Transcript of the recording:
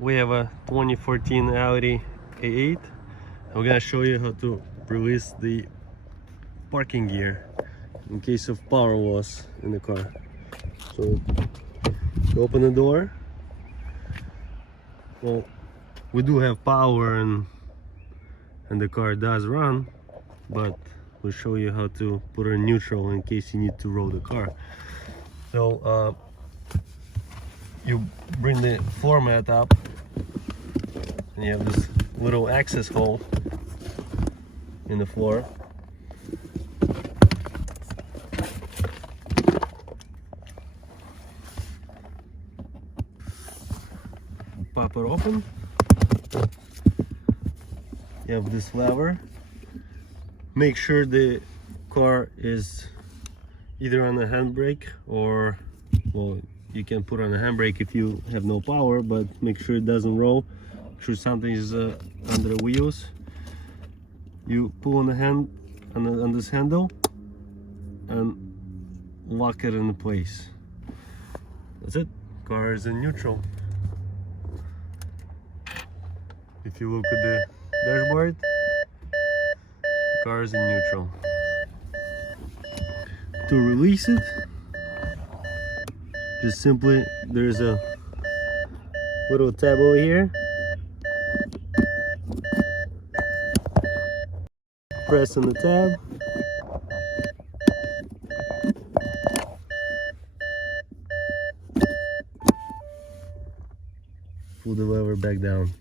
we have a 2014 Audi A8. I'm gonna show you how to release the parking gear in case of power loss in the car. So you open the door. Well, we do have power and the car does run, but we'll show you how to put it in neutral in case you need to roll the car. So you bring the floor mat up and you have this little access hole in the floor. Pop it open. You have this lever. Make sure the car is either on the handbrake or, well, you can put on the handbrake if you have no power, but make sure it doesn't roll. Make sure something is under the wheels. You pull on the hand on this handle and lock it into place. That's it. Car is in neutral. If you look at the dashboard, car is in neutral. To release it, just simply, there's a little tab over here. Press on the tab. Pull the lever back down.